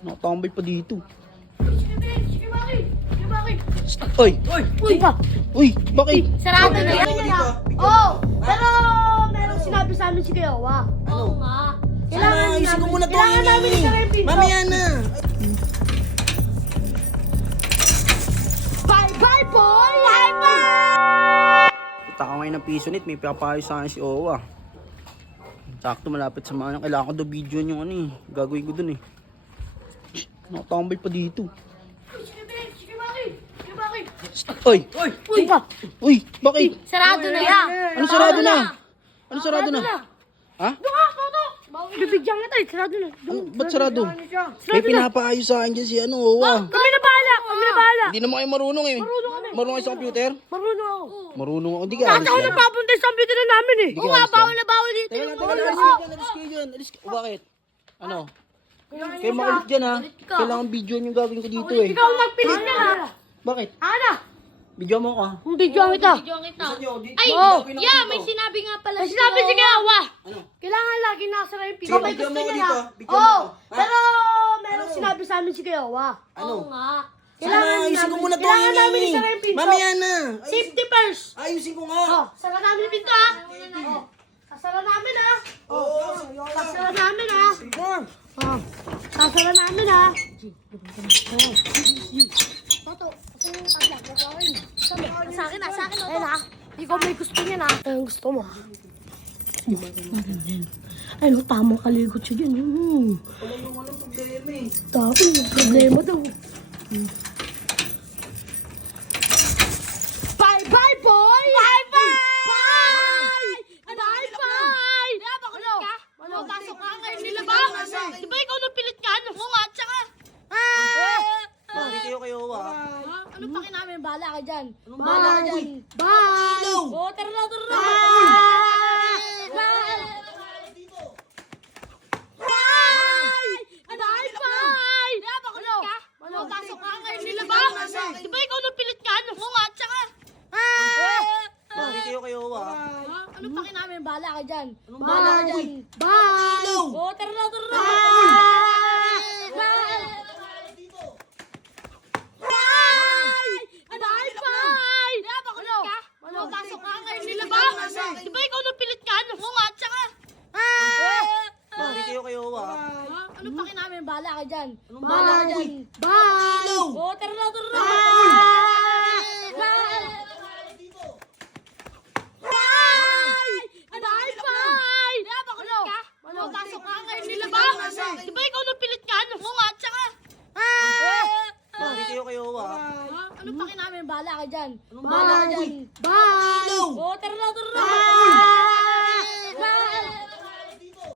Nakatambay pa dito. Sige, bakit? Oy! Uy! Uy! Bakit? Sarado na yan. Oo! Pero merong sinabi sa amin si Kayawa. Oo nga. Kailangan Ayusin ko muna to. Kailangan namin isara yung pinto. Mamaya na. Bye-bye, boy! Bye-bye! Punta ka ngayon ng piso nit. May papayo sa akin si Owa. Sakto malapit sa mga. Kailangan ko daw video yung ano eh. Gagawin ko dun eh. Nakatambay pa dito. Sige, bakit? Oy! Uy! Uy! Bakit? Sarado na yan. Ano sarado na? Ano sarado na? Ha? Doon ka, Toto! Bibigyan kita eh. Sarado na. Ano, ba't sarado? May Sarado na. pinapaayos sa akin dyan si ano, Owa. Kami na bahala! Kami na bahala! Hindi naman kayo marunong eh. Marunong kami. Marunong kayo sa computer? Marunong ako. Marunong ako. Hindi ka Kahit alis ako yan. napapunta sa computer na namin eh. Hindi ka alis yan. bawal dito. Teka lang, alis kayo dyan, alis kayo dyan. Bakit? Ano? Kayo makulit dyan ha. Kailangan video yung gagawin ko dito eh. Ikaw magpilit ka na. Bakit? Ana! Video mo ka. Kung video kita. Ay, Oo. yeah, may sinabi nga pala May sinabi si Kayawa. Ano? Kailangan lagi nasara yung pinto. Sige, May bigyan gusto mo ako niya dito, na. bigyan mo Oo. ako. Ha? Pero merong sinabi sa amin si Kayawa. Ano? Oo nga. Kailangan Ayusin ko namin- muna to. kailangan Ingay namin eh. isara yung pinto. Mamaya na. Safety first. Ayusin ko nga. Oh, sara namin yung pinto ha. Oh. Sasara namin ha. Oo. Sasara namin ha. Oh. Sasara namin ha. Toto, ito yung taglag. Sa akin na, sa akin na. Ayun ha. Ikaw may gusto niya na. Ayun gusto mo ha. Ay, no, tamang kalikot siya dyan. Walang problema eh. Tapos, yung problema daw. Bye-bye, boy! Bye-bye! Bye-bye! Ano? Ano? Pasok ka ngayon nila ba? Di ba ikaw nang pilit ka? Ano nga? Tsaka, Hindi kayo kayo Owa. ano pa kinamin? Bahala ka dyan. Anong Bahala ka dyan. Bye! Oo, tara na, tara na. Bye-bye! Ano? Pasok ka ngayon nila ba? Di ba ikaw nang pilit ka? Ano nga? Tsaka, Hindi kayo kayo Owa. ano pa kinamin? Bahala ka dyan. Anong Bahala ka dyan. Bye! Oo, tara na, tara na. Bye-bye! Ano? Pasok ka ngayon nila ba? Di ba ikaw nang pilit ka? Ano nga? Tsaka, Hindi kayo kayo Owa. ano pa kinamin? Bahala ka dyan. Anong Bahala ka dyan. Bye! Oo, tara na, tara na. Bye-bye! Ano? Pasok ka ngayon nila ba? Di ba ikaw nang pilit ka? Ano nga? Tsaka, Hindi kayo kayo Owa. ano pa kinamin? Bahala ka dyan. Anong Bahala ka dyan. Bye! Oo, tara na, tara na.